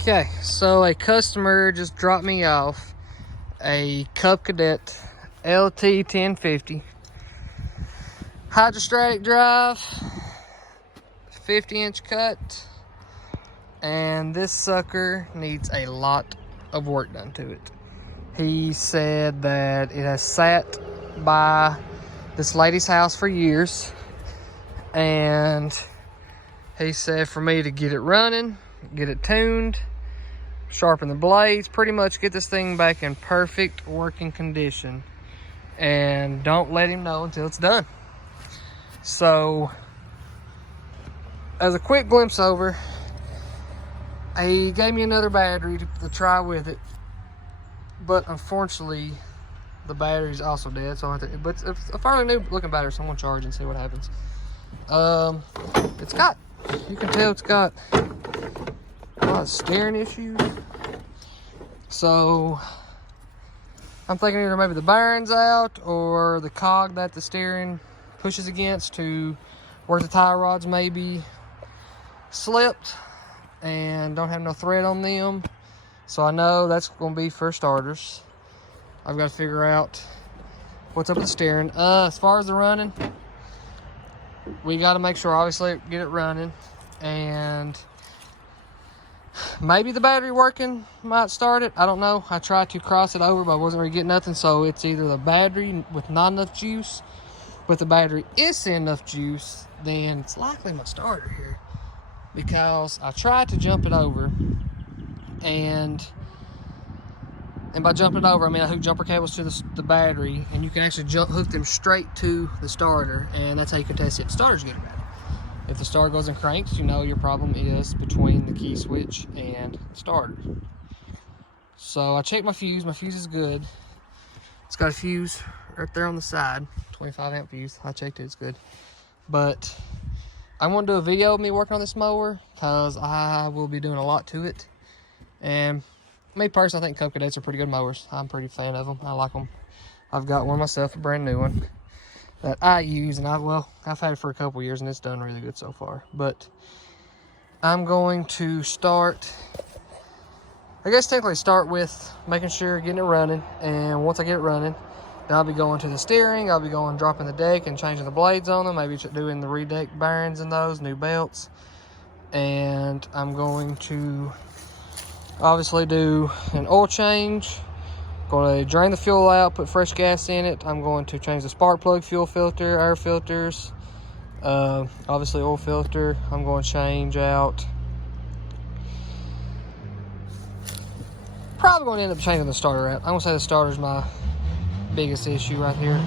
Okay, so a customer just dropped me off a Cadet LT1050 hydrostatic drive, 50-inch cut, and this sucker needs a lot of work done to it. He said that it has sat by this lady's house for years, and he said for me to get it running, get it tuned, sharpen the blades, pretty much get this thing back in perfect working condition, and don't let him know until it's done. So as a quick glimpse over, he gave me another battery to try with it, but unfortunately the battery's also dead, so I have to, but it's a fairly new looking battery, so I'm gonna charge and see what happens. It's got, you can tell it's got a lot of steering issues. So I'm thinking either maybe the bearing's out or the cog that the steering pushes against to where the tie rods maybe slipped and don't have no thread on them. So I know that's going to be for starters. I've got to figure out what's up with the steering. As far as the running, we got to make sure, obviously, get it running, and maybe the battery working might start it. I don't know. I tried to cross it over, but I wasn't really getting nothing. So it's either the battery with not enough juice. But the battery is sending enough juice, then it's likely my starter here, because I tried to jump it over, and by jumping it over, I mean I hooked jumper cables to the battery, and you can actually hook them straight to the starter, and that's how you can test if the starter's good or bad. If the starter goes and cranks, you know your problem is between the key switch and the starter. So I checked my fuse. My fuse is good. It's got a fuse right there on the side, 25 amp fuse. I checked it, it's good. But I'm gonna do a video of me working on this mower, because I will be doing a lot to it. And me personally, I think Cadets are pretty good mowers. I'm pretty fan of them. I like them. I've got one myself, a brand new one that I use, and I've had it for a couple years, and it's done really good so far. But I'm going to start, I guess technically start with making sure getting it running, and once I get it running, then I'll be going to the steering. I'll be going dropping the deck and changing the blades on them, maybe doing the redeck bearings in those, new belts. And I'm going to obviously do an oil change. Going to drain the fuel out, put fresh gas in it. I'm going to change the spark plug, fuel filter, air filters, obviously oil filter. I'm going to change out, probably going to end up changing the starter out. I'm going to say the starter's my biggest issue right here.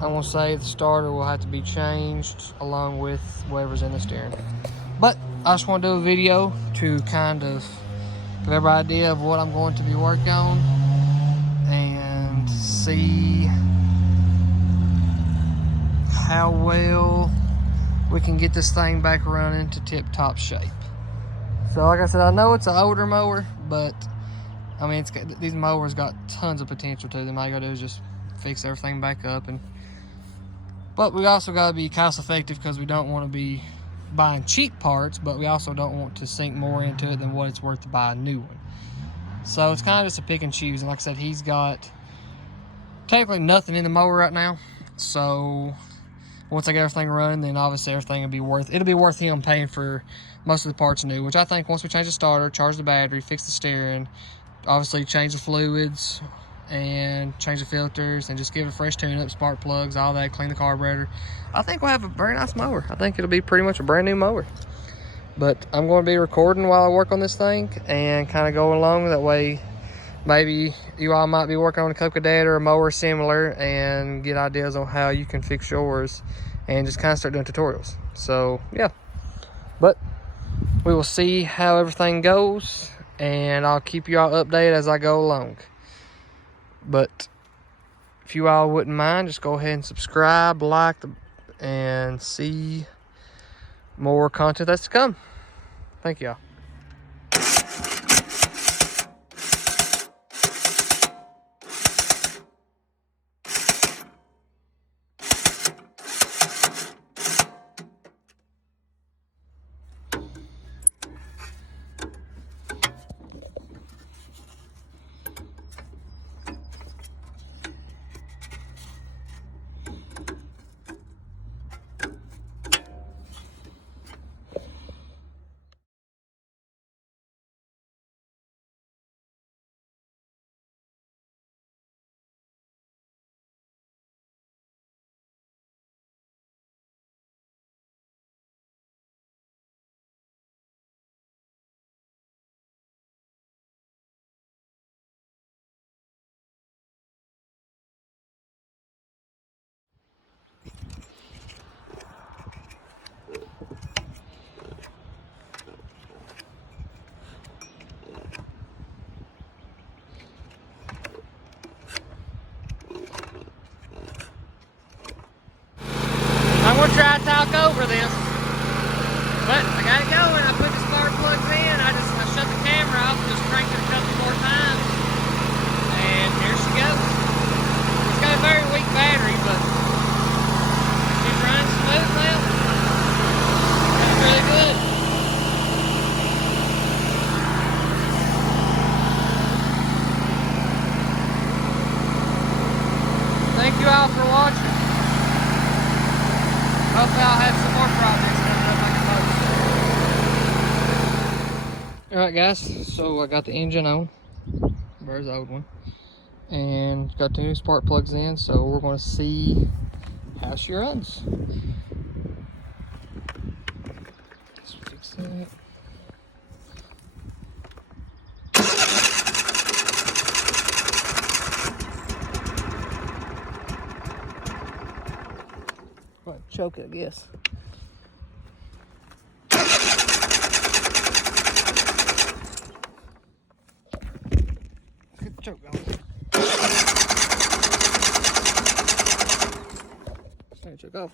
I'm going to say the starter will have to be changed along with whatever's in the steering. But I just want to do a video to kind of give everybody an idea of what I'm going to be working on, and see how well we can get this thing back running to tip-top shape. So like I said, I know it's an older mower, but I mean, these mowers got tons of potential to them. All you gotta do is just fix everything back up. But we also gotta be cost effective, because we don't want to be buying cheap parts, but we also don't want to sink more into it than what it's worth to buy a new one. So it's kind of just a pick and choose. And like I said, he's got technically nothing in the mower right now. So once I get everything running, then obviously everything it'll be worth him paying for most of the parts new, which I think once we change the starter, charge the battery, fix the steering, obviously change the fluids and change the filters, and just give it a fresh tune-up, spark plugs, all that, clean the carburetor, I think we'll have a very nice mower. I think it'll be pretty much a brand new mower. But I'm going to be recording while I work on this thing and kind of go along. That way maybe you all might be working on a Cadet or a mower similar, and get ideas on how you can fix yours, and just kind of start doing tutorials. So yeah, but we will see how everything goes, and I'll keep you all updated as I go along. But if you all wouldn't mind, just go ahead and subscribe, like, and see more content that's to come. Thank y'all. Alright guys, so I got the engine on, there's the old one, and got the new spark plugs in, so we're going to see how she runs. Let's fix that. Might choke it, I guess. Get the choke going. Turn the choke off.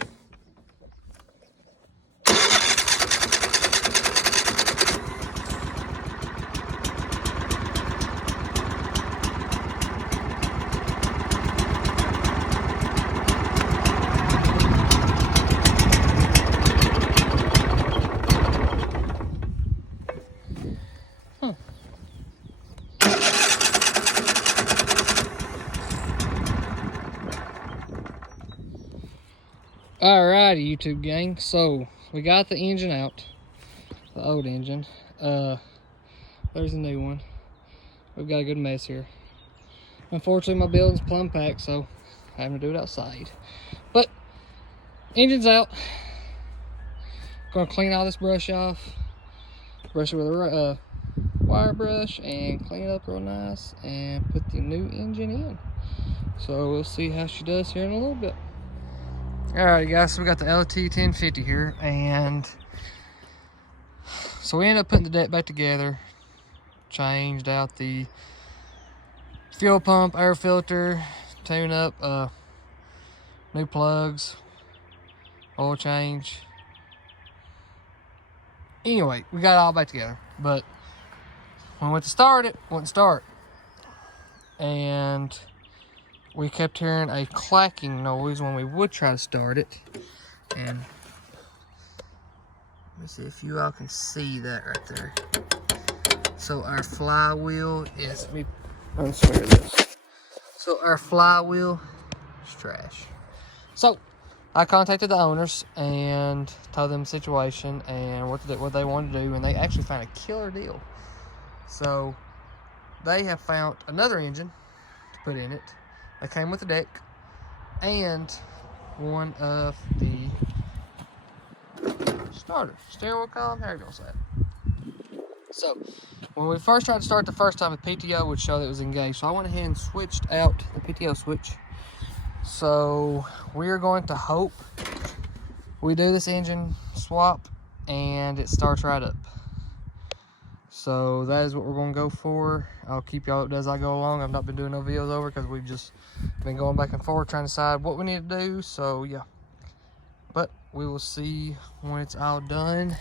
Alrighty, YouTube gang. So we got the engine out, the old engine. There's a new one. We've got a good mess here. Unfortunately, my building's plumb packed, so I'm having to do it outside. But engine's out. Gonna clean all this brush off. Brush it with a wire brush and clean it up real nice, and put the new engine in. So we'll see how she does here in a little bit. Alright guys, so we got the LT1050 here, and so we ended up putting the deck back together, changed out the fuel pump, air filter, tune up, new plugs, oil change. Anyway, we got it all back together, but when we went to start it, wouldn't start. And we kept hearing a clacking noise when we would try to start it. And let me see if you all can see that right there. So our flywheel is, let me unswear this. So our flywheel is trash. So I contacted the owners and told them the situation and what they wanted to do, and they actually found a killer deal. So they have found another engine to put in it. They came with the deck and one of the steering wheel column, how you gonna say it. So when we first tried to start the first time, the PTO would show that it was engaged. So I went ahead and switched out the PTO switch. So we're going to hope we do this engine swap and it starts right up. So that is what we're going to go for. I'll keep y'all up as I go along. I've not been doing no videos over because we've just been going back and forth trying to decide what we need to do. So yeah, but we will see when it's all done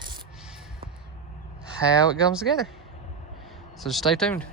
how it comes together. So just stay tuned.